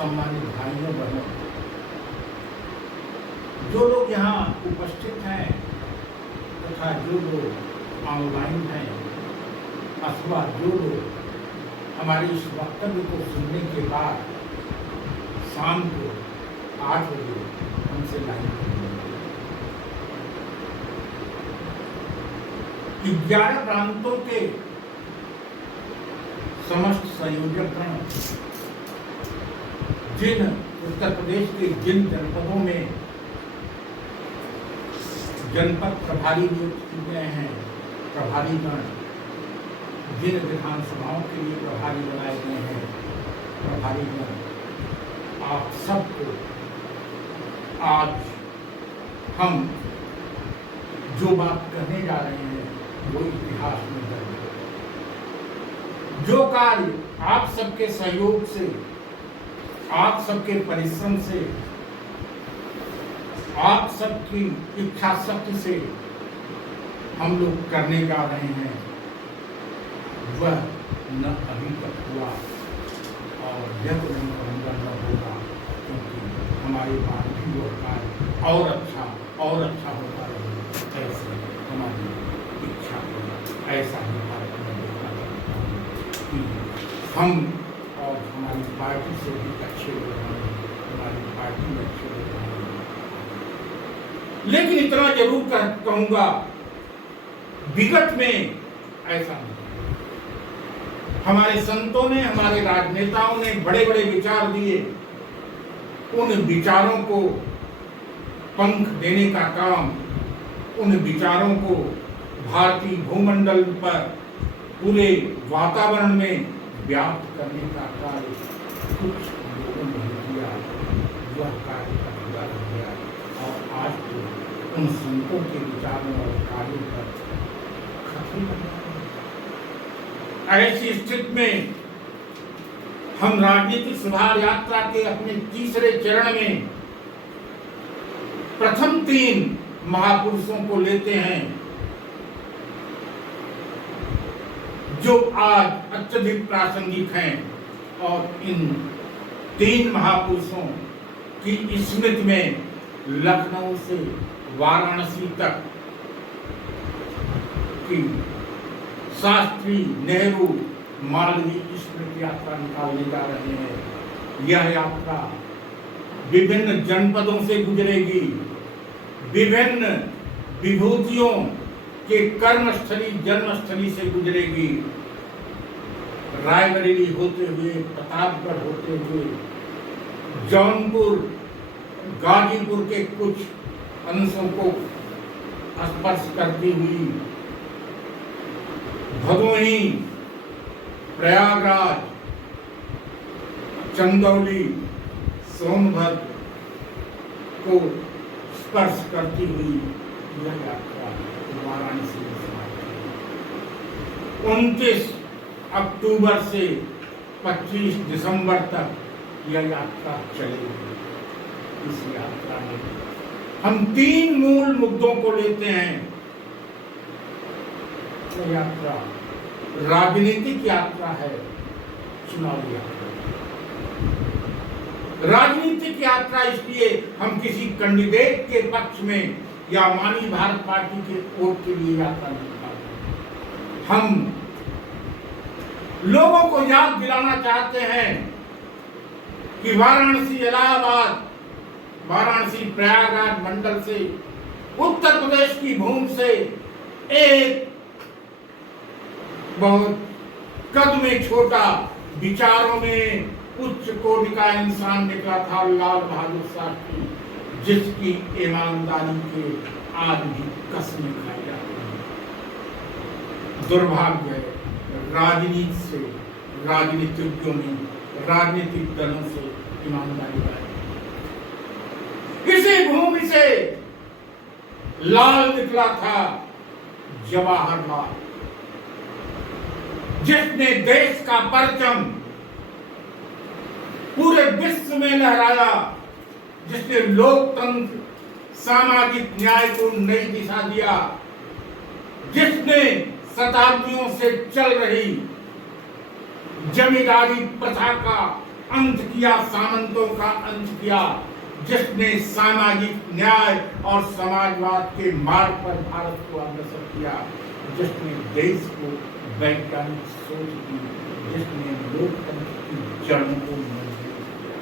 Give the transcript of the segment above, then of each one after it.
सम्मानित भाइयों बहनों, जो लोग यहाँ उपस्थित हैं तथा जो लोग ऑनलाइन हैं अथवा जो लोग हमारे इस वक्तव्य को सुनने के बाद शाम को 8 बजे हमसे लाइन करेंगे। 11 प्रांतों के समस्त संयोजकगण जिन उत्तर प्रदेश के जिन जनपदों में जनपद प्रभारी नियुक्त किए गए हैं, प्रभारीगण जिन विधानसभाओं के लिए प्रभारी बनाए गए हैं, प्रभारीगण, आप सबको आज हम जो बात कहने जा रहे हैं वो इतिहास में दर्ज है। जो कार्य आप सबके सहयोग से, आप सबके परिश्रम से, आप सबकी इच्छा शक्ति से हम लोग करने जा रहे हैं वह न अभी तक हुआ और यह तो नहीं कहूँगा न होगा, क्योंकि हमारे बाद भी वो कार्य और अच्छा होता रहे, ऐसे हमारी इच्छा होगा। ऐसा ही भारत में देखा जाता है कि हम और हमारी पार्टी से भी अच्छे लोग हैं, हमारी पार्टी में अच्छे लोग हैं। लेकिन इतना जरूर कहूँगा, विगत में ऐसा नहीं। हमारे संतों ने, हमारे राजनेताओं ने बड़े बड़े विचार दिए, उन विचारों को पंख देने का काम, उन विचारों को भारतीय भूमंडल पर पूरे वातावरण में व्याप्त करने का कार्य कुछ लोगों ने किया। वह कार्य अधूरा रह गया और आज तो उन संतों के विचारों और कार्यों पर खतरे बन गए। ऐसी स्थिति में हम राजनीतिक सुधार यात्रा के अपने तीसरे चरण में प्रथम 3 महापुरुषों को लेते हैं जो आज अत्यधिक प्रासंगिक हैं, और इन 3 महापुरुषों की स्मृति में लखनऊ से वाराणसी तक की शास्त्री, नेहरू, मालवीय स्मृति यात्रा निकालने जा रहे हैं। यह यात्रा विभिन्न जनपदों से गुजरेगी, विभिन्न विभूतियों के कर्मस्थली, जन्मस्थली से गुजरेगी। रायबरेली होते हुए, प्रतापगढ़ होते हुए, जौनपुर, गाजीपुर के कुछ अंशों को स्पर्श करती हुई भदोही, प्रयागराज, चंदौली, सोनभद्र को स्पर्श करती हुई यह यात्रा वाराणसी में समाप्त हुई। 29 अक्टूबर से 25 दिसंबर तक यह यात्रा चलेगी। इस यात्रा में हम 3 मूल मुद्दों को लेते हैं। यह यात्रा राजनीतिक यात्रा है, चुनावी यात्रा। राजनीतिक यात्रा इसलिए हम किसी कैंडिडेट के पक्ष में या मानी भारत पार्टी के वोट के लिए यात्रा नहीं करते। हम लोगों को याद दिलाना चाहते हैं कि वाराणसी, इलाहाबाद, वाराणसी प्रयागराज मंडल से, उत्तर प्रदेश की भूमि से एक बहुत कद में छोटा, विचारों में उच्च कोटि का इंसान निकला था, लाल बहादुर शास्त्री, जिसकी ईमानदारी के आज भी कसमें खाई जाती हैं। दुर्भाग्य है, राजनीति से, राजनीतिज्ञों ने, राजनीतिक दलों से ईमानदारी गायब। किसी भूमि से लाल निकला था जवाहरलाल, जिसने देश का परचम पूरे विश्व में लहराया, जिसने लोकतंत्र, सामाजिक न्याय को नई दिशा दिया, जिसने शताब्दियों से चल रही जमींदारी प्रथा का अंत किया, सामंतों का अंत किया, जिसने सामाजिक न्याय और समाजवाद के मार्ग पर भारत को अग्रसर किया, जिसने देश को वैज्ञानिक सोच दी, जिसने लोकतंत्र की जड़ों को मजबूत किया,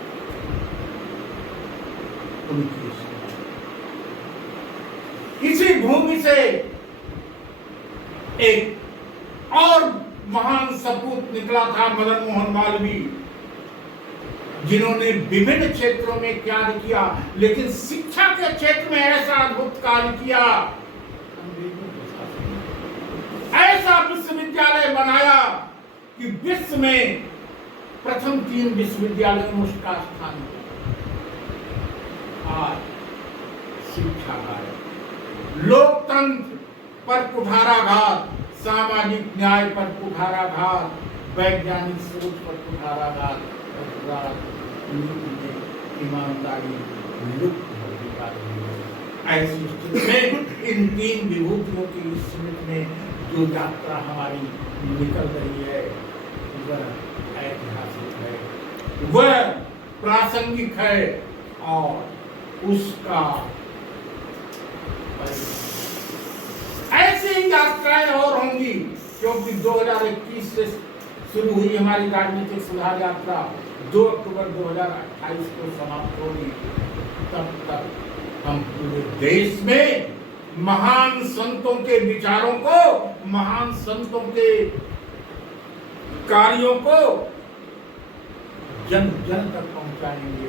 उनकी इसी भूमि से एक और महान सपूत निकला था मदन मोहन मालवीय, जिन्होंने विभिन्न क्षेत्रों में कार्य किया, लेकिन शिक्षा के क्षेत्र में ऐसा अद्भुत कार्य किया, ऐसा विश्वविद्यालय बनाया कि विश्व में प्रथम 3 विश्वविद्यालयों में उसका स्थान हुआ। आज शिक्षा का लोकतंत्र पर कुठाराघात, सामाजिक न्याय पर कुठाराघात, वैज्ञानिक सोच पर कुठाराघात, नीति में ईमानदारी लुप्त होने जा रही है। ऐसी स्थिति में इन 3 विभूतियों की स्मृति में जो यात्रा हमारी निकल रही है, वह ऐतिहासिक है, वह प्रासंगिक है, और उसका ऐसी यात्राएं और होंगी, क्योंकि 2021 से शुरू हुई हमारी राजनीतिक सुधार यात्रा 2 अक्टूबर 2028 को समाप्त होगी। तब तक हम पूरे देश में महान संतों के विचारों को, महान संतों के कार्यों को जन जन तक पहुंचाएंगे।